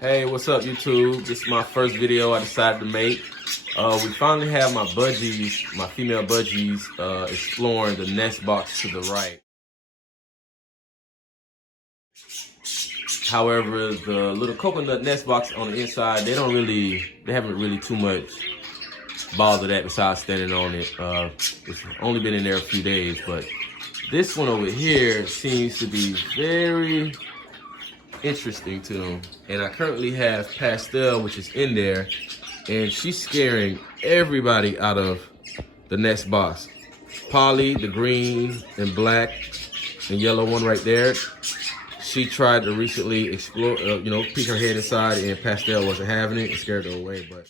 Hey, what's up, YouTube? This is my first video I decided to make. We finally have my Budgies, my female Budgies, exploring the nest box to the right. However, the little coconut nest box on the inside, they haven't really too much bothered that besides standing on it. It's only been in there a few days, but this one over here seems to be very interesting to them. And I currently have Pastel, which is in there, and she's scaring everybody out of the nest box. Polly, the green and black and yellow one right there, she tried to recently explore, peek her head inside, and Pastel wasn't having it and scared her away. But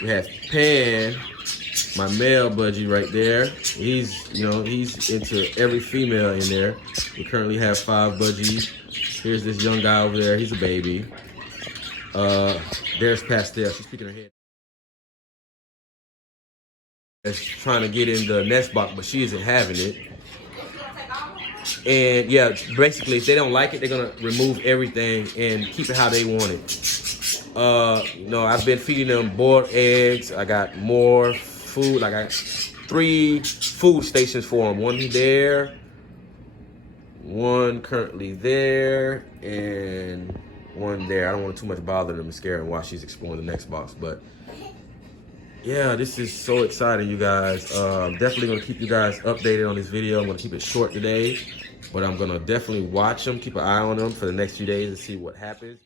we have Pan, my male budgie right there. He's into every female in there. We currently have 5 budgies. Here's this young guy over there. He's a baby. There's Pastel. She's peeking her head. She's trying to get in the nest box, but she isn't having it. And yeah, basically, if they don't like it, they're gonna remove everything and keep it how they want it. I've been feeding them boiled eggs. I got more food. I got 3 food stations for them. One there, one currently there, and one there. I don't want too much bother them and scare them while she's exploring the next box. But yeah, this is so exciting, you guys. Definitely gonna keep you guys updated on this video. I'm gonna keep it short today, but I'm gonna definitely watch them, keep an eye on them for the next few days and see what happens.